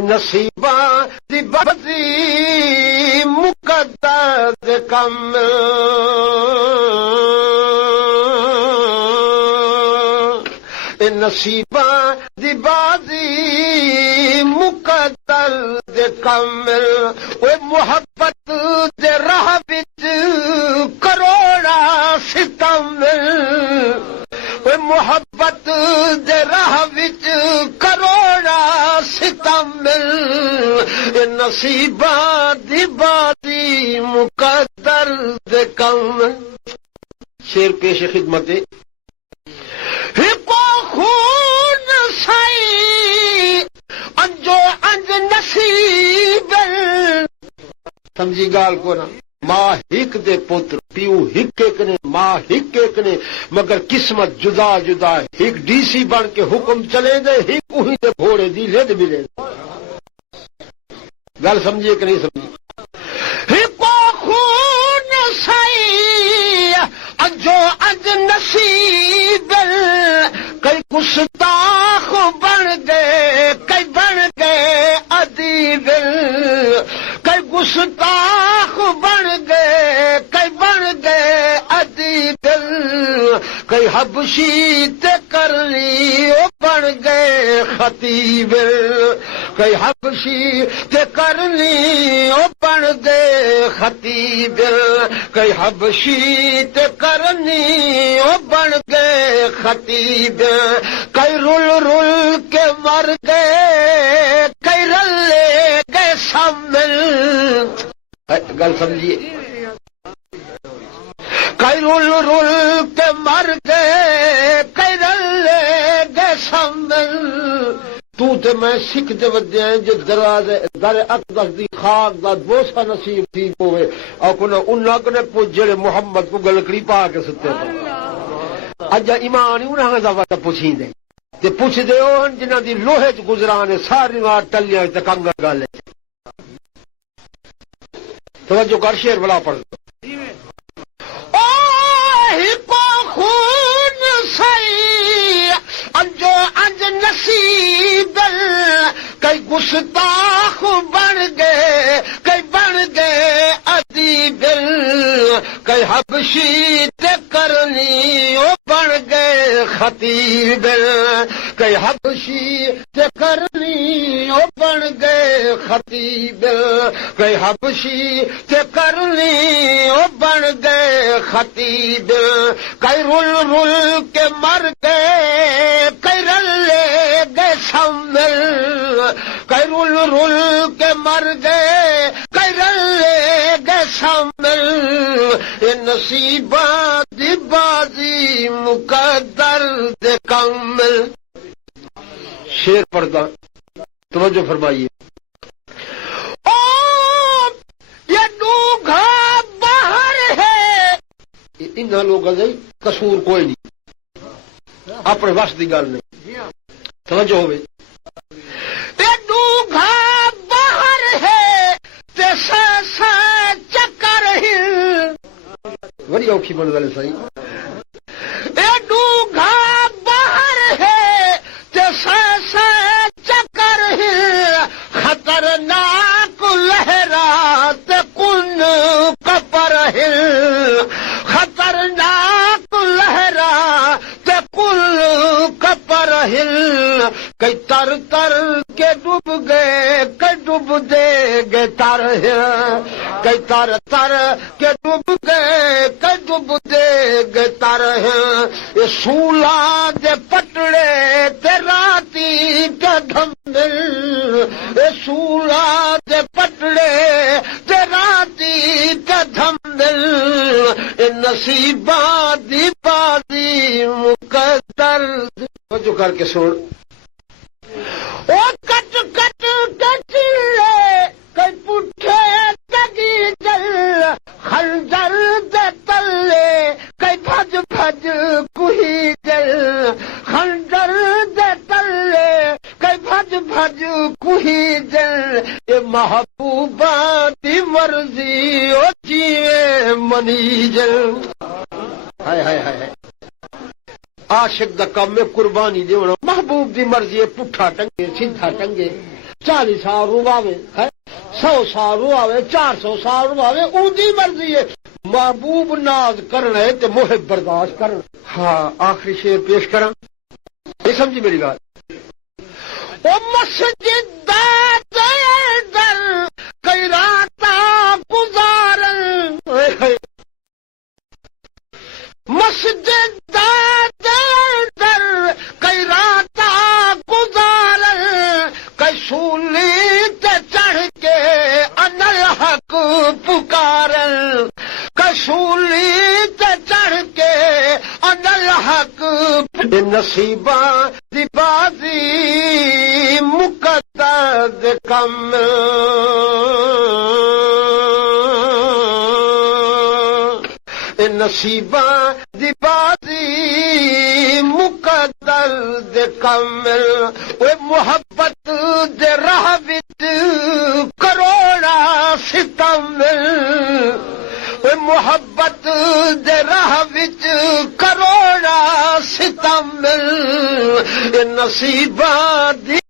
نصیباں دی بازی مقدر دے کم نصیباں دی بازی مقدر دے کم اوے محبت دے راہ وچ کروڑا ستم اوے محبت دے راہ وچ کروڑا ستم نصیباں دی بازی مقدر دے کم شیر پیش خدمت ہکو خون سائی انجو انج نصیب سمجھی گال کو نا ماں ہک دے پتر پیو ہک ایک نے ماں ہک ایک نے مگر قسمت جدا جدا ہک ڈی سی بن کے حکم چلے دے ہک وہی دے گھوڑے دی لد ملے گل سمجھیے کہ نہیں سمجھی ہکو خون سائی انجو انج نصیب کئی گستاخ بن گئے کئی بن گئے ادیب کئی گستاخ بن گئے کئی بن گئے ادیب کئی حبشی تے کرلی او بن گئے خطیب کئی حبشی تے کرلی او بن گئے خطیب کئی حبشی تے کرلی او بن گئے خطیب کئی رول رول کے مر گئے کئی رلے گئے شامل گل سمجھیے کئی رول رول کے مر گئے کئی رلے گئے شامل تو تے میں سکھ دے ودے ہیں جو دروازے در اقدس دی خاک دا بوسا نصیب تھی ہوئے اور کنا انہاں کنے پوچھے محمد کو گلکڑی پا کے ستے تھا اجا ایمان انہاں دا وقت پوچھیں دے تے پوچھ دے اون جنہاں دی لوہے چ گزرانے ساری وار ٹلیاں تے کنگا گالے توجہ کر شعر بلا پڑھ او ہکو خون سائی انجو انج نصیب کئی گستاخ بن گئے کئی بن گئے ادیب کئی حبشی تے کرنی او بن گئے خطیب کئی حبشی تے کرنی او بن گئے خطیب کئی حبشی تے کرنی او بن گئے خطیب کئی رول رول کے مر گئے کئی رلے گئے شامل کئی رول رول کے مر گئے کئی رلے گئے شامل نصیباں دی بازی مقدر دے کمل شیر پڑھتا توجہ فرمائیے او یہ ڈوگھا باہر ہے انہاں لوگاں دا قصور کوئی نہیں اپنے وس دی گل نہیں توجہ ہوئے یہ ڈوگھا باہر ہے تے سا چکر ہل بڑی اوکھی بن والے سائی یہ ڈوگھا باہر ہے تے سا چکر ہل خطرناک لہرات کن کپر ہل خطرناک لہرات کن کپر ہل کئی تر تر کے ڈوب گئے کئی ڈوب دے گے تر کئی تر تر کے ڈوب گئے کئی ڈوب دے گے تر یہ سولا دے پٹڑے تے راتی کا دھمل یہ سولا دے پٹڑے تے راتی کا دھمل یہ نصیباں دی بازی مقدر جو کر کے سن او کٹ کٹ کچلے کئی پٹھے تگی جل خنجر دے تلے کئی بھج بھج کوئی جل خنجر دے تلے کئی بھج بھج کوئی جل یہ محبوبہ دی مرضی او جیوے منی جل ہائے ہائے ہائے عاشق دا کم میں قربانی دیونا محبوب دی مرضی ہے پٹھا ٹنگے سیدھا ٹنگے 40 سال رواوے 100 سال رواوے 400 سال رواوے ان کی مرضی ہے محبوب ناز کرنا ہے تے محب برداشت کرنا. ہاں آخری شعر پیش کراں یہ سمجھی میری بات. او مسجد در کئی راتاں گزارن مسجد در کئی راتاں گزارن کئی سولی تے چڑھ کے انل حق پکارن کسولی تے چڑھ کے انل حق نصیباں دی بازی مقدر دے کم نصیباں دی بازی مقدر دے کم اوے محبت دے راہ وچ کروڑا ستم اوے محبت دے راہ وچ کروڑا ستم نصیباں دی